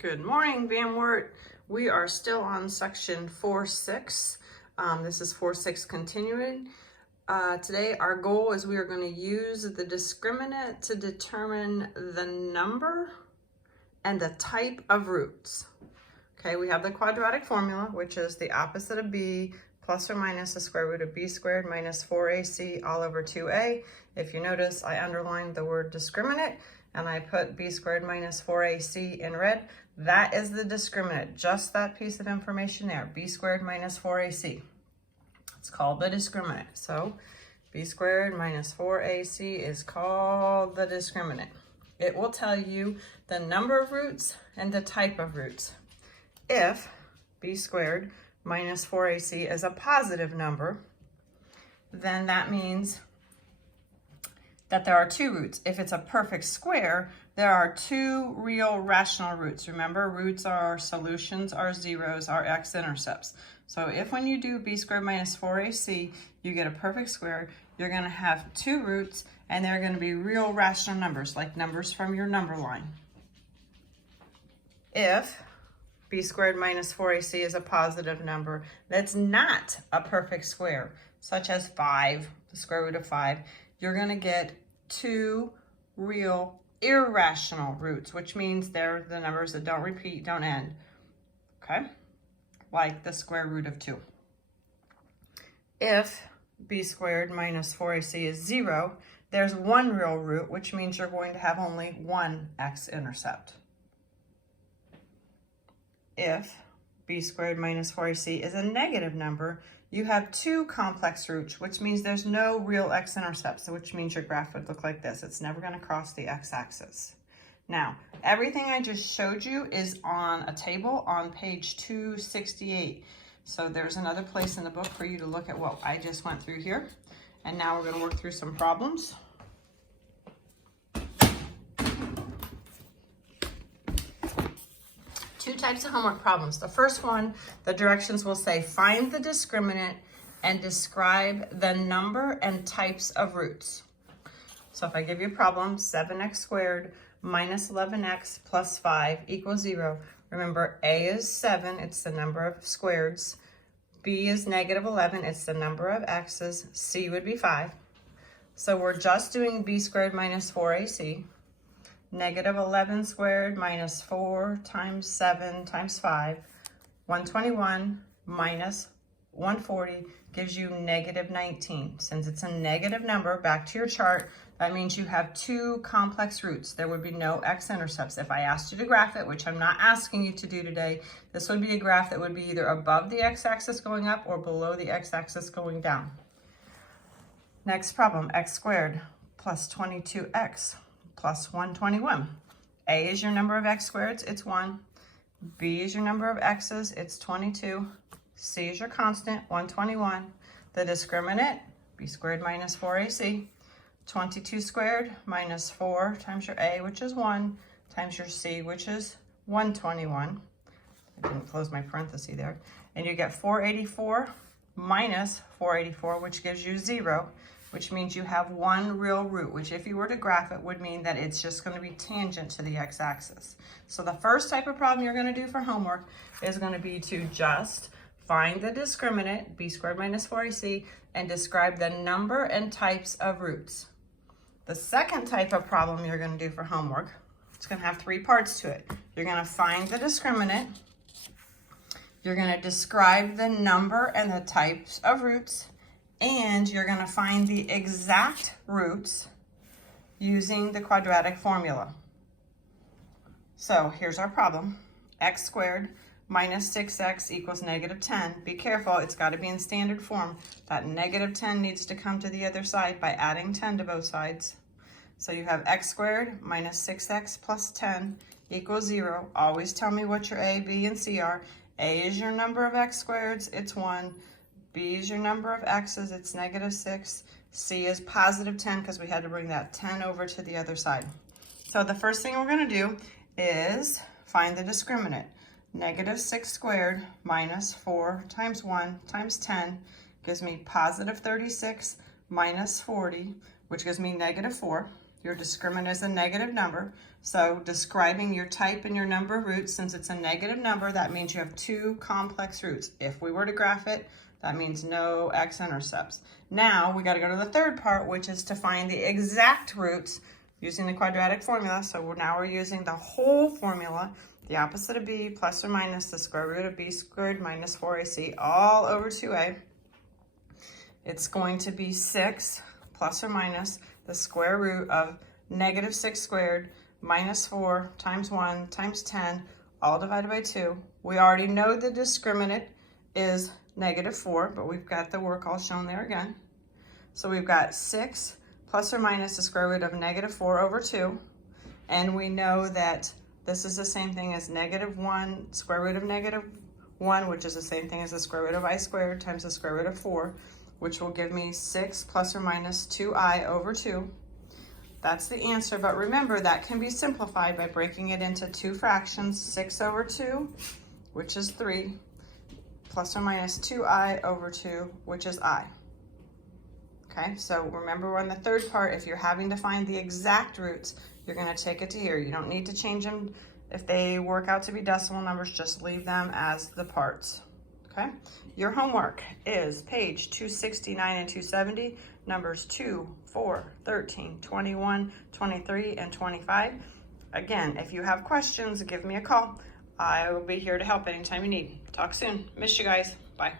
Good morning, Van Wert. We are still on section 4.6. This is 4.6 continuing. Today our goal is we are going to use the discriminant to determine the number and the type of roots. Okay, we have the quadratic formula, which is the opposite of b plus or minus the square root of b squared minus 4ac all over 2a. If you notice, I underlined the word discriminant and I put b squared minus 4ac in red. That is the discriminant, just that piece of information there, b squared minus 4ac. It's called the discriminant. So b squared minus 4ac is called the discriminant. It will tell you the number of roots and the type of roots. If b squared minus 4ac is a positive number, then that means that there are two roots. If it's a perfect square, there are two real rational roots. Remember, roots are our solutions, our zeros, our x-intercepts. So if when you do b squared minus 4ac, you get a perfect square, you're gonna have two roots and they're gonna be real rational numbers, like numbers from your number line. If b squared minus 4ac is a positive number that's not a perfect square, such as 5, the square root of 5, you're going to get two real irrational roots, which means they're the numbers that don't repeat, don't end, okay? Like the square root of 2. If b squared minus 4ac is 0, there's one real root, which means you're going to have only one x-intercept. If b squared minus 4ac is a negative number, you have two complex roots, which means there's no real x-intercepts, which means your graph would look like this. It's never going to cross the x-axis. Now, everything I just showed you is on a table on page 268. So there's another place in the book for you to look at what I just went through here. And now we're going to work through some problems. Two types of homework problems. The first one, the directions will say, find the discriminant and describe the number and types of roots. So if I give you a problem, 7x squared minus 11x plus 5 equals 0. Remember, a is 7, it's the number of squareds. B is negative 11, it's the number of x's. C would be 5. So we're just doing b squared minus 4ac. Negative 11 squared minus 4 times 7 times 5, 121 minus 140 gives you negative 19. Since it's a negative number, back to your chart, that means you have two complex roots. There would be no x-intercepts. If I asked you to graph it, which I'm not asking you to do today, this would be a graph that would be either above the x-axis going up or below the x-axis going down. Next problem, x squared plus 22x plus 121. A is your number of x squareds, it's 1. B is your number of x's, it's 22. C is your constant, 121. The discriminant, b squared minus 4ac. 22 squared minus 4 times your a, which is 1, times your c, which is 121. I didn't close my parenthesis there. And you get 484 minus 484, which gives you 0. Which means you have one real root, which if you were to graph it would mean that it's just going to be tangent to the x-axis. So the first type of problem you're going to do for homework is going to be to just find the discriminant, b squared minus 4ac, and describe the number and types of roots. The second type of problem you're going to do for homework, it's going to have three parts to it. You're going to find the discriminant, you're going to describe the number and the types of roots, and you're going to find the exact roots using the quadratic formula. So here's our problem. X squared minus 6x equals negative 10. Be careful, it's got to be in standard form. That negative 10 needs to come to the other side by adding 10 to both sides. So you have x squared minus 6x plus 10 equals 0. Always tell me what your a, b, and c are. A is your number of x squareds, it's 1. B is your number of x's, it's negative 6. C is positive 10 because we had to bring that 10 over to the other side. So the first thing we're going to do is find the discriminant. Negative 6 squared minus 4 times 1 times 10 gives me positive 36 minus 40, which gives me negative 4. Your discriminant is a negative number. So describing your type and your number of roots, since it's a negative number, that means you have two complex roots. If we were to graph it, that means no x-intercepts. Now we got to go to the third part, which is to find the exact roots using the quadratic formula. So now we're using the whole formula, the opposite of b plus or minus the square root of b squared minus 4ac all over 2a. It's going to be 6 plus or minus the square root of negative 6 squared minus 4 times 1 times 10, all divided by 2. We already know the discriminant is negative 4, but we've got the work all shown there again. So we've got 6 plus or minus the square root of negative 4 over 2. And we know that this is the same thing as negative 1 square root of negative 1, which is the same thing as the square root of I squared times the square root of 4, which will give me 6 plus or minus 2i over 2. That's the answer, but remember that can be simplified by breaking it into two fractions, 6 over 2, which is 3, plus or minus 2i over 2, which is I. Okay, so remember on the third part, if you're having to find the exact roots, you're going to take it to here. You don't need to change them. If they work out to be decimal numbers, just leave them as the parts. Okay, your homework is page 269 and 270, numbers 2, 4, 13, 21, 23, and 25. Again, if you have questions, give me a call. I will be here to help anytime you need. Talk soon. Miss you guys. Bye.